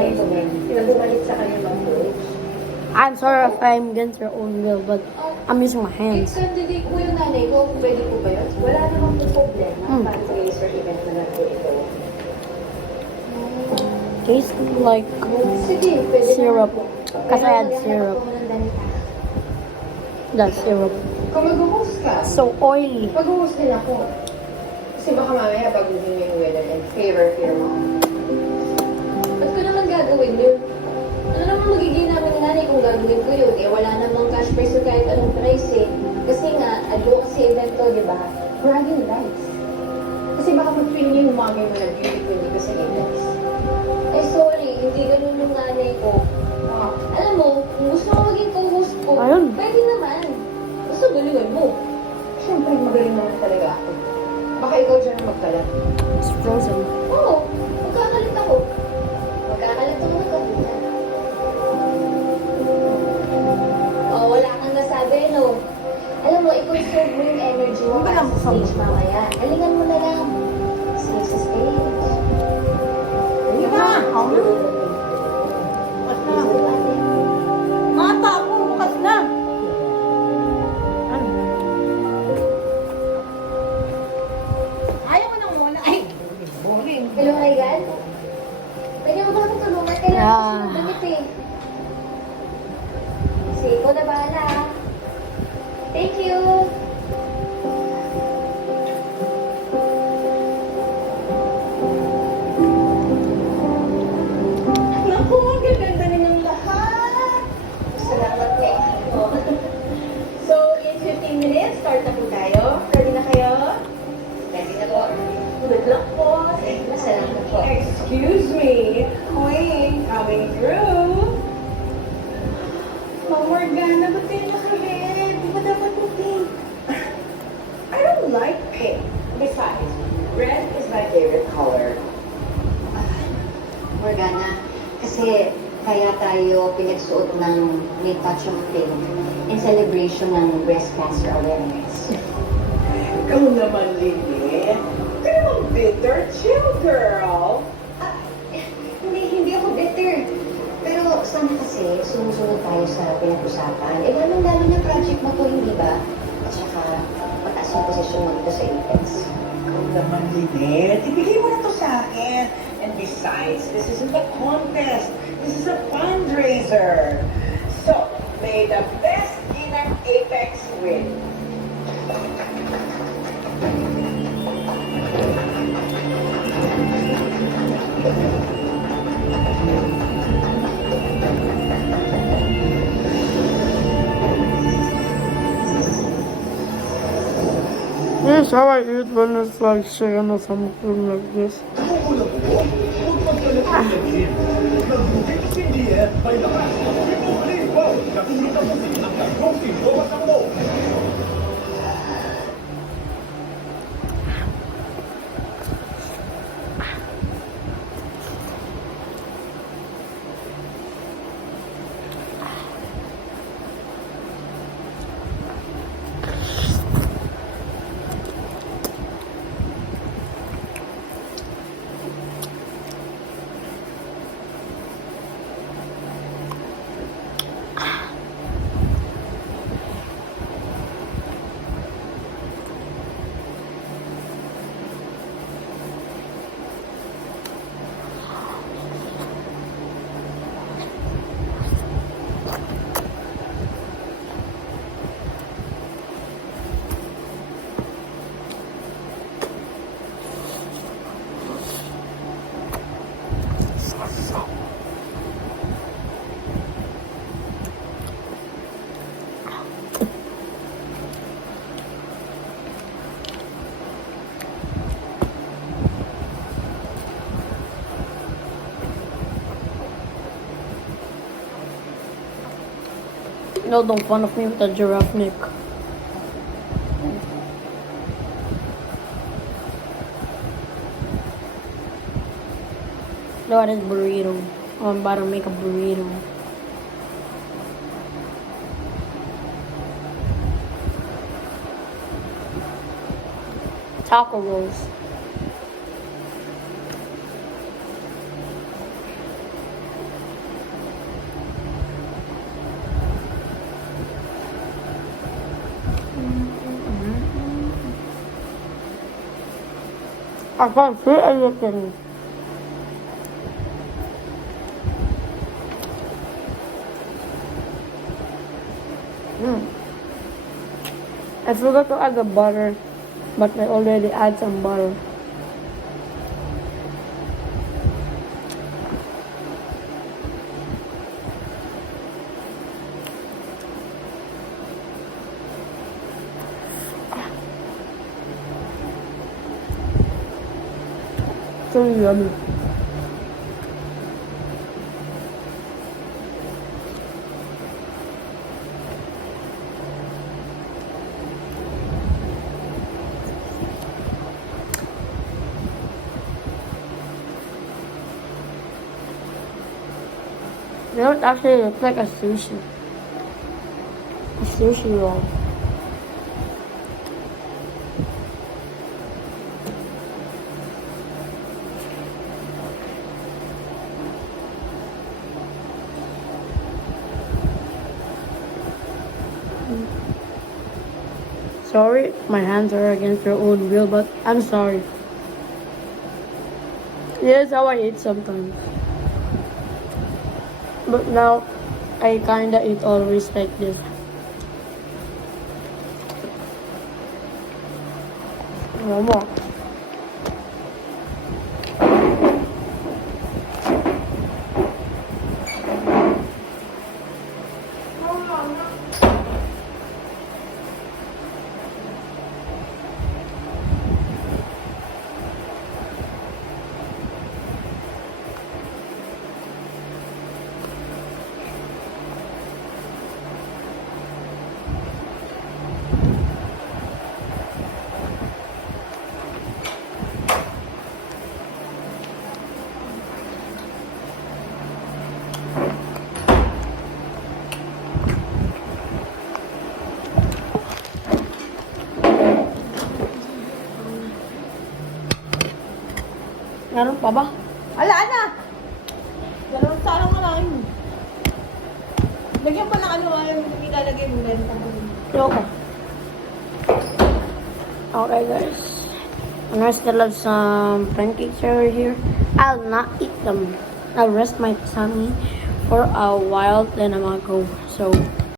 ito man. Bumalik sa kanilang coach. I'm sorry if I'm against your own will, but I'm using my hands. Candidate po yung nanay ko, kung pwede po ba yun? Wala namang po problema. Para sa laser event na lang po ito. Tastes like Sige, pwede syrup. naman po. Kasi I had Pero syrup. maghanap ako ng ganita. That's syrup. Kung mag-host ka, So oily. mag-host din ako. Kasi baka mamaya baguhin mo yung winner and favor mo. Ba't ko naman gagawin yun? Ano naman magiging namin ni nanay kung gagawin ko yun? Eh, wala namang cash prize o kahit anong price eh. Kasi nga, advocacy event to, di ba? Bragging rights. Kasi baka mag-twin yung mommy mo na beauty queen dito sa events. Eh, sorry, hindi ganun yung nanay ko. Alam mo, kung gusto mo maging co-host ko, Ayun. pwede naman. Gusto galingan mo. Siyempre, magaling naman talaga ako. Baka ikaw dyan ang magkalat. It's frozen. Oo, magkakalit ako. Magkakalit ako ng kapitan. Oh, wala kang nasabi, no? Alam mo, i-conserve mo yung energy mo para sa stage mamaya. Galingan mo na lang. Stage sa stage. Hindi ba? Ako na. Bukas na. Mata ako, bukas na. Ano? Ayaw mo nang muna. Ay, boring. Hello, Regan? Pwede mo ba akong tulungan? Kailangan ko Yeah. siya ng damit eh. Sige, ikaw na bahala ah. Thank you! Naku, ang gaganda ninyong lahat! Salamat po. So, in 15 minutes, start na po tayo. Ready na kayo? Ready na po. Good luck po. Salamat po. Excuse me, Queen, coming through. Oh, Morgana, ba't kayo naka-red? Di ba dapat po pink? I don't like pink. Besides, red is my favorite color. Morgana, kasi kaya tayo pinagsuot ng may touch of pink in celebration ng breast cancer awareness. Ikaw naman, Lily. Ikaw naman bitter. Chill, girl. Hindi ako bitter. Pero sana kasi sumusunod tayo sa pinag-usapan. Eh, lalo na project mo to, hindi ba? At saka, mataas yung posisyon mo dito sa Apex. Ikaw naman, Lynette. Ibigay mo na to sa akin. And besides, this isn't a contest. This is a fundraiser. So, may the best in an Apex win. This is how I eat when it's like chicken or something like this. No, don't fun of me with a giraffe neck. No, it is burrito. I'm about to make a burrito. Taco rolls. I can't see anything. I forgot to add the butter, but I already add some butter. So yummy. They don't actually look like a sushi. A sushi roll. Sorry, my hands are against your own will, but I'm sorry. Here's how I eat sometimes. But now, I kinda eat always like this. No more. Meron pa ba? Ala na! Dalawang sarang na lang. Lagyan pa ng ano, yung ilalagay mo. Meron pa doon. Okay. Okay, guys. And I still have some pancakes over here. I'll not eat them. I'll rest my tummy for a while, then I'm gonna go. So,